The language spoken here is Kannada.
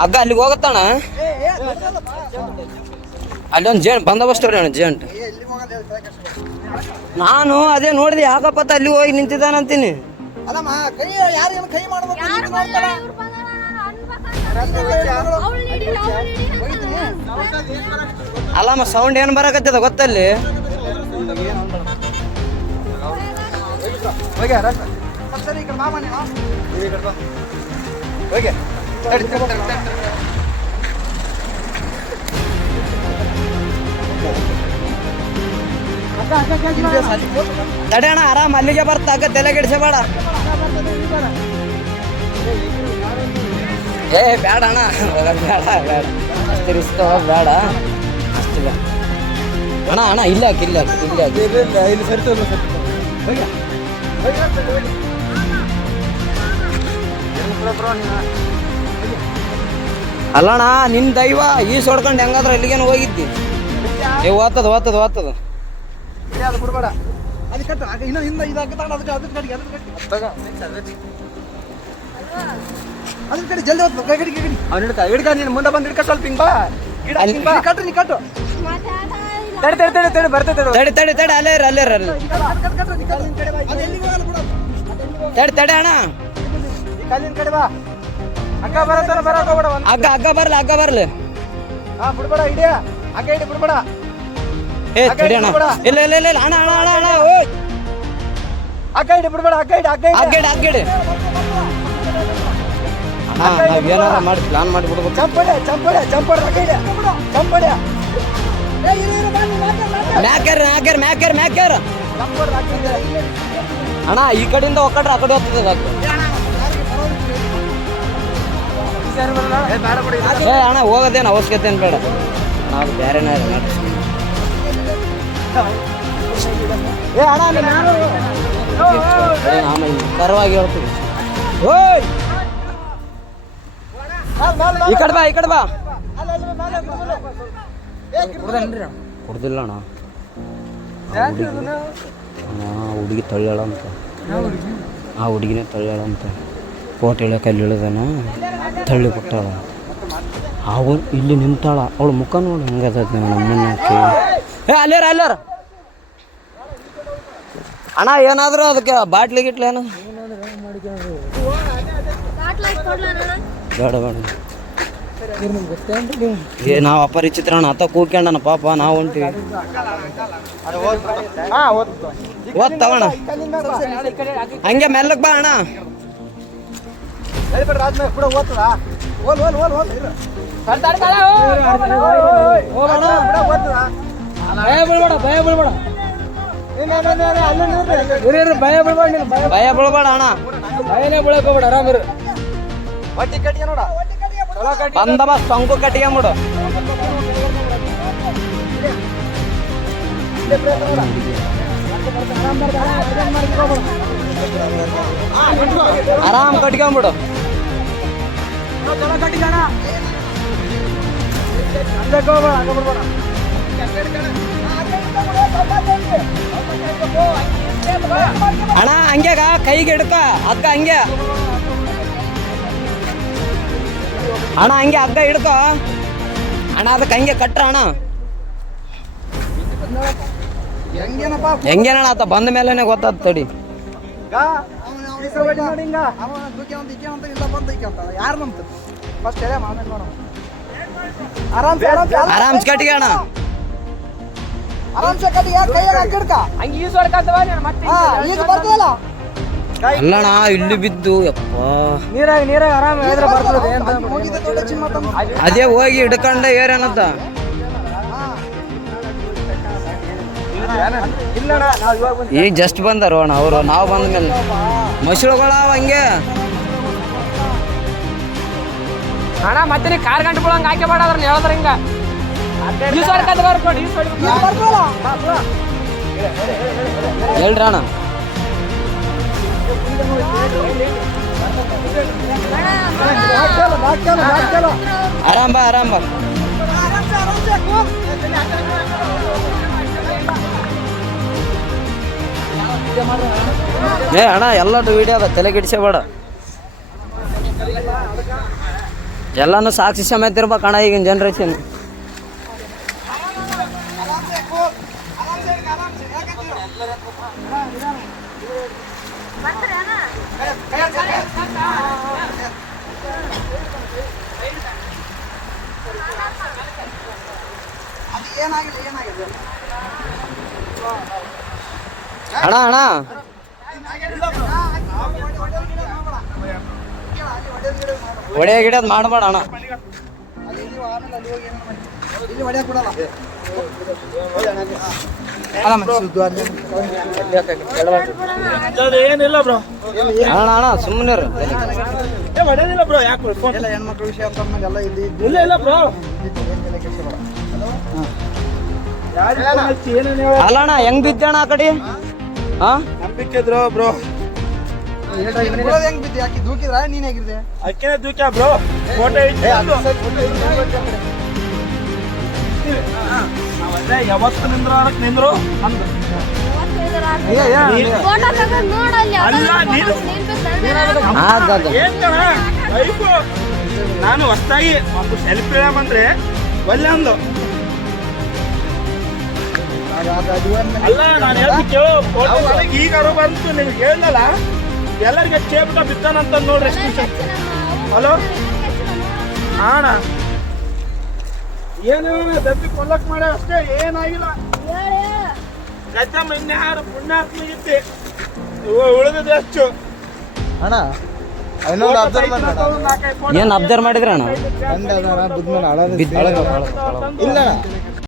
ಹಗ್ಗ ಅಲ್ಲಿಗೆ ಹೋಗತ್ತಣ್ಣ? ಅಲ್ಲಿ ಒಂದು ಜೇಂಟ್ ಬಂದೋಬಸ್ತ್ ಅಣ್ಣ ಜೇಂಟ್ ನಾನು ಅದೇ ನೋಡಿದೆ ಯಾಕಪ್ಪ ಅಲ್ಲಿ ಹೋಗಿ ನಿಂತಿದ್ದಾನಂತೀನಿ. ಅಲ್ಲಮ್ಮ ಸೌಂಡ್ ಏನು ಬರಕತ್ತದ ಗೊತ್ತಲ್ಲಿ? ಹೋಗಿ. ತಡಿ ಅಣ್ಣ ಆರಾಮ್ ಅಲ್ಲಿಗೆ ಬರ್ತಾ ಹಗ್ಗ ತಲೆ ಕೆಡಿಸಬೇಡ ಏ ಬೇಡ ಅಣ್ಣ. ಬೇಡ ಬೇಡ ತಿರ್ಸ್ಕೋ ಬೇಡ. ಅಷ್ಟಿಲ್ಲ. ಅಣ್ಣ ಅಣ್ಣ ಇಲ್ಲ ಹಾಕಿ ಇಲ್ಲ ಹಾಕಿ ಇಲ್ಲ ಹಾಕಿ ಇಲ್ಲಿ ಸರಿ ಅಲ್ಲಣ್ಣ ನಿನ್ ದೈವ ಈ ಸೊಡ್ಕೊಂಡು ಹೆಂಗಾದ್ರೆ ಅಲ್ಲಿಗೆ ಹೋಗಿದ್ದಿ ಏ ಓದ್ತದ ಓದ್ತದ ಓದ್ತದ ಅದು ಬಿಡಬೇಡ ಅದು ಕಟ್ಟು ಆಗ ಇನ್ನೂ ಹಿಂದೆ ಅದಕ್ಕೆ ಅದಕ್ಕೆ ಕಡೆಗೆ ಅದಕ್ಕೆ ಕಟ್ಟಿ ಅದಕ್ಕೆ ಕಡೆ ಜಲ್ದಿ ಹೋಗ್ತು ಕೈ ಕಡೆಗೆ ಕಡೆ ಅವ್ನು ಹಿಡ್ಕ ಹಿಡ್ಕ ನೀನು ಮುಂದೆ ಬಂದು ಹಿಡ್ಕ ಸ್ವಲ್ಪ ಹಿಂಗೆ ಬಾ ಗಿಡ ಅಲ್ಲಿ- ಹಿಂಗ್ ಬಾ. ನೀ ಕಟ್ಟು ನೀ ತಡಿ ತಡಿ ತಡಿ ತಡಿ ಬರ್ತೈತೆ ತಡಿ ತಡಿ ತಡಿ ತಡಿ ಅಲ್ಲೇ ಇರು, ಅಲ್ಲೇ ಇರು, ತಡಿ ತಡಿ ಅಣ್ಣ ಕಡೆ ಬಾ. ಅಕ್ಕ ಬರತ್ತಾರ ಬರಕ ಹೋಗ್ಬೇಡ ಒಂದು. ಹಗ್ಗ ಹಗ್ಗ ಬರ್ಲಿ ಹಗ್ಗ ಬರ್ಲಿ. ಹಾ ಬಿಡ್ಬೇಡ ಹಿಡಿಯ. ಅಕ್ಕ ಹಿಡಿ ಬಿಡ್ಬೇಡ. ಏ ತಡಿ ಅಣ್ಣ. ಇಲ್ಲ ಇಲ್ಲ ಇಲ್ಲ ಇಲ್ಲ, ಅಣ್ಣ ಅಣ್ಣ ಅಣ್ಣ ಅಣ್ಣ ಓಯ್. ಅಕ್ಕ ಹಿಡಿ ಬಿಡ್ಬೇಡ ಅಕ್ಕ ಹಿಡಿ ಅಕ್ಕ ಹಿಡಿ ಹಗ್ಗಡಿ ಹಗ್ಗಡಿ ಅಣ್ಣ ನಾವ್ ಏನಾರ ಮಾಡಿ ಪ್ಲಾನ್ ಮಾಡಿ ಬಿಡ್ಬೇಕು. ಚಂಪಡೆ ಚಂಪಡೆ ಚಂಪಡೆ ಅಕ್ಕ ಹಿಡಿ. ಚಂಪಡೆ ಮ್ಯಾಕ್ಯಾರ ಮ್ಯಾಕ್ಯಾರ ಮ್ಯಾಕ್ಯಾರ ಮ್ಯಾಕ್ಯಾರ ಅಣ್ಣ ಈ ಕಡೆಯಿಂದ ಒಕ್ಕಟ್ರೆ ಆ ಕಡೆ ಹೋಗ್ತದೆ ಏ, ಅಣ್ಣ, ಹೋಗೋದೇನು ಅವಶ್ಯಕತೆ ಏನು ಬೇಡ. ನಾವು ಬೇರೆನೇ ಏ, ಅಣ್ಣ ಆಮೇಲೆ ಪರವಾಗಿ ಹೇಳ್ತೀವಿ ಓಯ್. ಈ ಕಡೆ ಬಾ, ಈ ಕಡೆ ಬಾ. ಕುಡ್ದಿಲ್ಲ, ಅಣ್ಣ. ಹುಡುಗಿ ತಳ್ಳಾಳ ಅಂತ ಆ ಹುಡುಗಿನೇ ತಳ್ಳಳ ಅಂತ ಫೋಟೋ ಇಳಕ್ಕೆ ಅಲ್ಲಿ ಇಳಿದಾನ. ತಳ್ಳಿ ಬಿಟ್ಟಾಳ ಅವಳು ಇಲ್ಲಿ ನಿಂತಾಳ. ಅವಳ ಮುಖ ನೋಡಿ ಹಂಗದ ನಮ್ಮನ್ನ. ಏ, ಅಲ್ಲೇರ ಅಲ್ಲೇರ. ಅಣ್ಣ, ಏನಾದರೂ ಅದಕ್ಕೆ ಬಾಟ್ಲಿ ಗಿಟ್ಲಿ ಏನು? ಕಾಟ್ಲಾಕ್ ಕೊಡ್ಲ ನಾನು ಬೇಡ ಬೇಡ. ಏ, ನಾವು ಅಪರಿಚಿತ್ರ ಅತ್ತ ಕೂಗ್ಕೊಂಡನ ಪಾಪ, ನಾವು ಹೊಂಟಿವಿ. ಓದ್ ತಗೋಣ. ಹಂಗೆ ಮೆಲ್ಲಕ್ ಬಾ ಅಣ್ಣ. ಎಲ್ಲಿ ಬಿಡ್ರಿ, ಆದ್ಮೇಲೆ ಕೂಡ ಓದ್ತದ? ಓಲ್, ಓಲ್, ಓಲ್, ಓಲ್, ಓದ್ತದ? ಭಯ ಬೀಳ್ಬೇಡ ಭಯ ಬೀಳ್ಬೇಡ. ಭಯ ಬೀಳ್ಬೇಡ ನೀನು ಭಯ ಬೀಳ್ಬೇಡ ಅಣ್ಣ ಭಯನೇ ಬೀಳಕ್ ಹೋಗ್ಬೇಡ ಆರಾಮಿರು ಹೊಟ್ಟಿ ಕಟ್ಟಿಗೆ ನೋಡ ಚಲೋ ಸೊಂಕು ಕಟ್ಕೊಂಬಿಡು ಆರಾಮ್ ಕಟ್ಕೊಂಬಿಡು ಅಣ್ಣ ಹಂಗ್ಯಾಗ ಕೈಗೆ ಹಿಡ್ಕ ಅಕ್ಕ ಹಂಗೆ. ಅಣ್ಣ ಹಂಗೆ ಹಗ್ಗ ಹಿಡ್ಕೊ. ಅಣ್ಣ ಅದಕ್ಕೆ ಹಂಗೆ ಕಟ್ರ ಅಣ್ಣ. ಹೆಂಗೇನಪ್ಪ? ಹೆಂಗೇನಣ್ಣ ಆತ ಬಂದ ಮೇಲೆನೆ ಗೊತ್ತಾದ ತಡಿ. ಯಾರು ನಂಬ್ತ ಫಸ್ಟ್ ಹೇಳ ಆಮೇಲೆ ನೋಡೋಣ ಆರಾಮ್ಸೆ ಆರಾಮ್ಸೆ. ಆರಾಮ್ಸ್ ಕಟ್ಟಿಗೆ ಅಣ್ಣ. ಆರಾಮ್ಸೆ ಕಟ್ಟಿಗೆ ಕೈಯಾಗ ಹಾಕಿಡ್ಕ ಹಂಗೆ ಈಸ್ ಹೊಡ್ಕಂತವ ನೀನು ಮತ್ತೆ ಹಾ ಈಗ ಬರ್ತದಲ್ಲ ಅಲ್ಲಣ್ಣ ಇಲ್ಲಿ ಬಿದ್ದು ಯಪ್ಪ. ನೀರಾಗ ನೀರಾಗ ಆರಾಮ ಹೇಳಿದ್ರೆ ಬರ್ತದೆ ಅದೇ ಹೋಗಿ ಹಿಡ್ಕೊಂಡ ಬಂದ್ವಿ. ಈಗ ಜಸ್ಟ್ ಬಂದಾರ ಅಣ್ಣ ಅವರು ನಾವು ಬಂದ ಮೇಲೆ ಮಸುಳುಗಳ ಹಂಗೆ? ಅಣ್ಣ ಮತ್ತೆ ನೀ ಕಾರ್ ಗಂಟೆ ಬಿಡಂಗ ಹಾಕಿ ಬೇಡ ಅದ್ರ ಹೇಳಿದ್ರ ಹಿಂಗ. ಹೇಳ್ರಿ ಅಣ್ಣ. ಆರಾಮ ಆರಾಮ. ಏ ಅಣ್ಣ ಎಲ್ಲ ವಿಡಿಯೋ ಅದ ತಲೆ ಕೆಡಿಸಬೇಡ ಎಲ್ಲಾನು ಸಾಕ್ಷಿ ಸಮೇತ ಇರ್ಬೇಕು ಅಣ್ಣ ಈಗಿನ ಜನ್ರೇಷನ್ ಅಣ್ಣ ಅಣ್ಣ ಅಣ್ಣ ಹೊಡೆಯ ಗಿಡದ್ ಮಾಡ್ಬೇಡ ಅಣ್ಣ ಅಲ್ಲಿ ನೀವು ಆಮೇಲೆ ಅಲ್ಲಿ ಹೋಗಿ ಏನಾರ ಮಾಡಿ. ಇಲ್ಲಿ ಮಾಡಬೇಡ ಅಣ್ಣ. ಏನಿಲ್ಲ ಬ್ರೋ. ಅಣ್ಣ ಅಣ್ಣ ಸುಮ್ಮನೆ ಏ ಹೊಡೆದಿಲ್ಲ ಬ್ರೋ ಯಾಕೆ ಫೋನ್ ಎಲ್ಲ ಹೆಣ್ಮಕ್ಳ ವಿಷಯ ಅಂತ ಅಂದ್ಮೇಲೆ ಎಲ್ಲ ಇಲ್ಲಿ ಇಲ್ಲ ಇಲ್ಲ ಬ್ರೋ. ಏನಿಲ್ಲ ಕೆಲ್ಸ ಬೇಡ. ಏನೇನು ಅಲ್ಲ ಅಣ್ಣ ಹೆಂಗ್ ಬಿದ್ದಣ್ಣ ಆ ಕಡೆ? ಹಾ? ನಂಬಿಕೆ ಬ್ರೋ. ಹೆಂಗ್ ಬಿದ್ದಿ ಆಕಿ ದೂಕಿದ್ರ ನೀನ್ ಹೇಗಿರ್ದೆ ಅಕ್ಕಿನ ದೂಕ್ಯ ಬ್ರೋ ಫೋಟೋ ಯಾವತ್ತು ನಿಂದ್ರು ಅದಕ್ಕೆ ನಿಂದ್ರು? ಅಂದ ಫೋಟೋ ತಗೊಂಡ್ ನೋಡಲ್ಲಿ ಅಲ್ಲ, ನೀನು- ಹೊಸ್ತಾಗಿ ಒಂದು ಸೆಲ್ಫಿ ಬಂದ್ರೆ ಒಳ್ಳೆ ಅಂದು. ಅಲ್ಲ ನಾನು ಹೇಳ್ತಿ ಕೇಳು ಈಗ ಬಂತು ನಿಮ್ಗೆ ಹೇಳಲ್ಲ ಎಲ್ಲರಿಗೆ ಕೇಳ್ಬಿಟ್ಟ ಬಿದ್ದಾನಂತ ನೋಡ್ರಿ ಹಲೋ ಅಣ್ಣ ಏನೇನ ದತ್ತಿ ಕೊಲ್ಲಕ್ ಮಾಡ ಅಷ್ಟೇ ಏನಾಗಿಲ್ಲ. ಗದ್ದಮ್ಮ ಇನ್ಯಾರು ಪುಣ್ಯಾತ್ಮಗಿತ್ತಿ ಉಳಿದಿದೆ ಅಷ್ಟು ಅಣ್ಣ ಏನ್ ಅಬ್ಸರ್ವ್ ಮಾಡಿದ್ರ ಅಣ್ಣ? ಇಲ್ಲ.